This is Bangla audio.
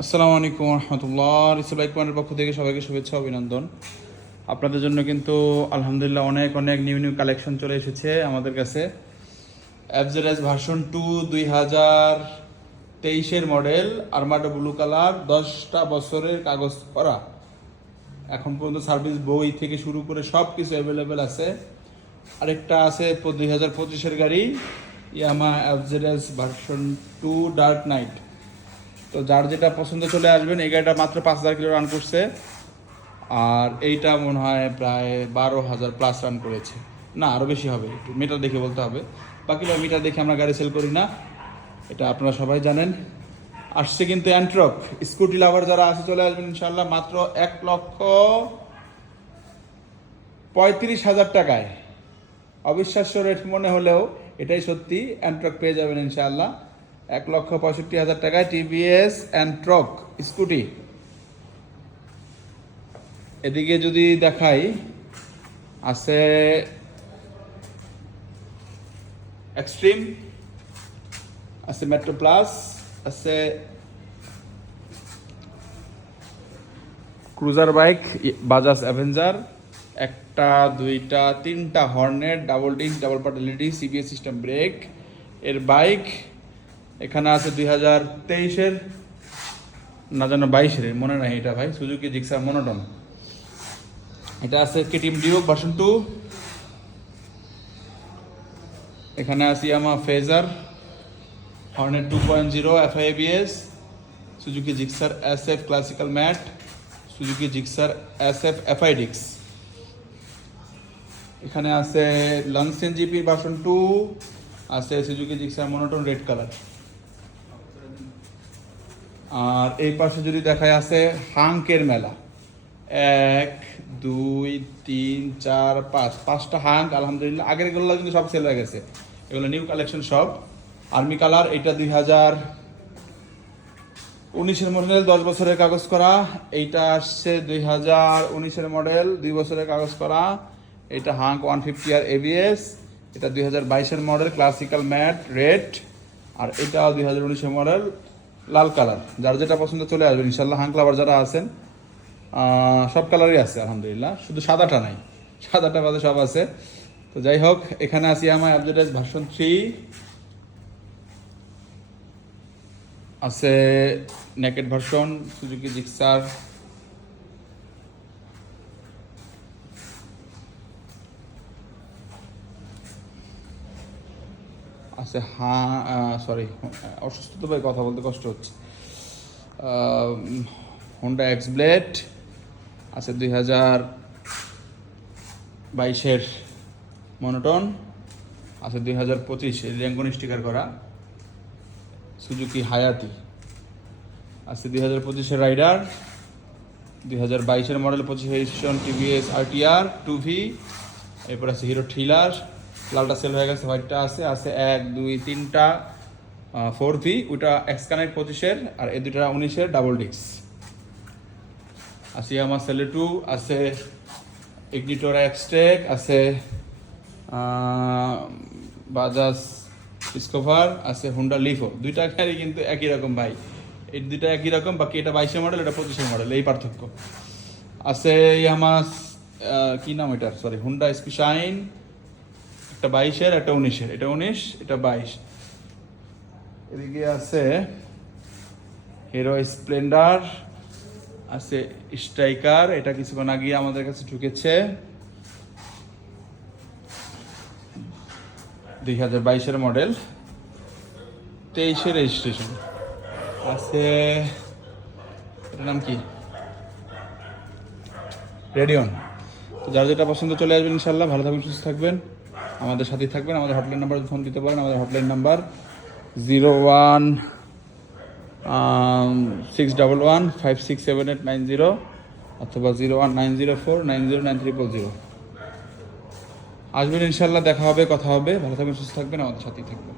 আসসালামু আলাইকুম রহমতুল্লাহ। রিসুল বাইক পয়েন্টের পক্ষ থেকে সবাইকে শুভেচ্ছা অভিনন্দন। আপনাদের জন্য কিন্তু আলহামদুলিল্লাহ অনেক অনেক নিউ নিউ কালেকশন চলে এসেছে আমাদের কাছে। এফজেডএস ভার্সন 2 2023-এর মডেল, আরমাডো ব্লু কালার, 10টা বছরের কাগজ করা, এখন পর্যন্ত সার্ভিস বই থেকে শুরু করে সব কিছু অ্যাভেলেবেল আছে। আরেকটা আছে 2025-এর গাড়ি, ইয়ামা এফজেডএস ভার্সন 2 ডার্ক নাইট। তো যার যেটা পছন্দ চলে আসবেন। এই গাড়িটা মাত্র 5,000 কিলো রান করছে, আর এইটা মনে হয় প্রায় 12,000 প্লাস রান করেছে, না আরও বেশি হবে, একটু মিটার দেখে বলতে হবে। বাকিটা মিটার দেখে আমরা গাড়ি সেল করি না, এটা আপনারা সবাই জানেন। আসছে কিন্তু অ্যান্ট্রক, স্কুটি লাভার যারা আছে চলে আসবেন ইনশাল্লাহ মাত্র 1,35,000 টাকায়। অবিশ্বাস্য রেট মনে হলেও এটাই সত্যি, অ্যান্ট্রক পেয়ে যাবেন ইনশাআল্লাহ 1,65,000 টাকায় টিভিএস অ্যান্ট্রক স্কুটি। এদিকে যদি দেখাই, আছে এক্সট্রিম, আছে মেট্রো প্লাস, আছে ক্রুজার বাইক বাজাজ অ্যাভেঞ্জার, একটা দুইটা তিনটা Hornet, double disc, double part LED, CBS system brake এর বাইক। এখানে আছে 2023-এর, না জানো 22-এর, মনে নাই এটা ভাই, সুজুকি জিক্সার মনোটন। এটা আছে কেটিএম ডিউক ভার্সন 2। এখানে আছে Yamaha Fazer, Hornet 2.0 FI ABS, Suzuki Gixxer SF classical matte, Suzuki Gixxer SF FI DX. এখানে আছে লংসেন জিপি ভার্সন 2, আছে Suzuki Gixxer monotone red colour. আর এই পাশে যদি দেখায় আছে হাঙ্কের মেলা, 1 2 3 4 5, 5টা হাঙ্ক আলহামদুলিল্লাহ। আগের এগুলো কিন্তু সব সেল হয়ে গেছে, এগুলো নিউ কালেকশন সব। আর্মি কালার, এটা 2019-এর মডেল, 10 বছরের কাগজ করা। এইটা আসছে 2019-এর মডেল, 2 বছরের কাগজ করা। এটা হাঙ্ক 150 আর এবিএস। এটা 2022-এর মডেল, ক্লাসিক্যাল ম্যাট রেড। আর এটাও 2019-এর মডেল, লাল কালার। যার যেটা পছন্দ চলে আসবে ইনশাল্লাহ। হাঙ্ক লাভার যারা আছেন, সব কালারই আছে আলহামদুলিল্লাহ, শুধু সাদাটা নাই, সাদাটা বাদে সব আছে। তো যাই হোক, এখানে আছে আমার এফজেডএস ভার্সন 3, আছে নেকেড ভার্সন, সুজুকি জিক্সার, আছে সরি অসুস্থ তো ভাই, কথা বলতে কষ্ট হচ্ছে। হোন্ডা এক্স ব্লেড আছে 2022-এর মনোটন, আছে 2025-এর র্যাঙ্কন স্টিকার করা সুজুকি হায়াতি, আছে 2025-এর রাইডার, 2022-এর model, 25 edition TVS RTR 2V। এরপর আছে হিরো থ্রিলার, লালটা সেল হয়ে গেছে, হোয়াইটটা আছে। আছে 1 2 3টা 4V, ওটা এক্সকানেক্ট 25-এর, আর এই দুটা 19-এর ডাবল ডিস্ক। আছে আমার সেলে 2, আছে ইগনিটর এক্সটেক, আছে বাজাজ ডিসকভার, আছে হুন্ডা লিফো। দুইটা গাড়ি কিন্তু একই রকম ভাই, এই দুইটা একই রকম, বাকি এটা 22-এর মডেল, এটা 25-এর মডেল, এই পার্থক্য। আছে আমার কি নাম এটার, সরি, হুন্ডা স্পিশাইন, একটা 22-এর, একটা 19-এর, এটা 19, এটা 22। এদিকে আছে হিরো স্প্লেন্ডার, আছে স্ট্রাইকার, এটা কিছুক্ষণ আগে আমাদের কাছে ঢুকেছে, 2022-এর মডেল, 23-এর রেজিস্ট্রেশন। আছে এটার নাম কি, রেডিয়ন। তো যার যেটা পছন্দ চলে আসবেন ইনশাল্লাহ। ভালো থাকবেন, সুস্থ থাকবেন, আমাদের সাথেই থাকবেন। আমাদের হটলাইন নাম্বার ফোন দিতে পারেন, আমাদের হটলাইন নাম্বার 0161156789 অথবা 019049090090। আসবেন ইনশাল্লাহ, দেখা হবে, কথা হবে। ভালো থাকবেন, সুস্থ থাকবেন, আমাদের সাথেই থাকবেন।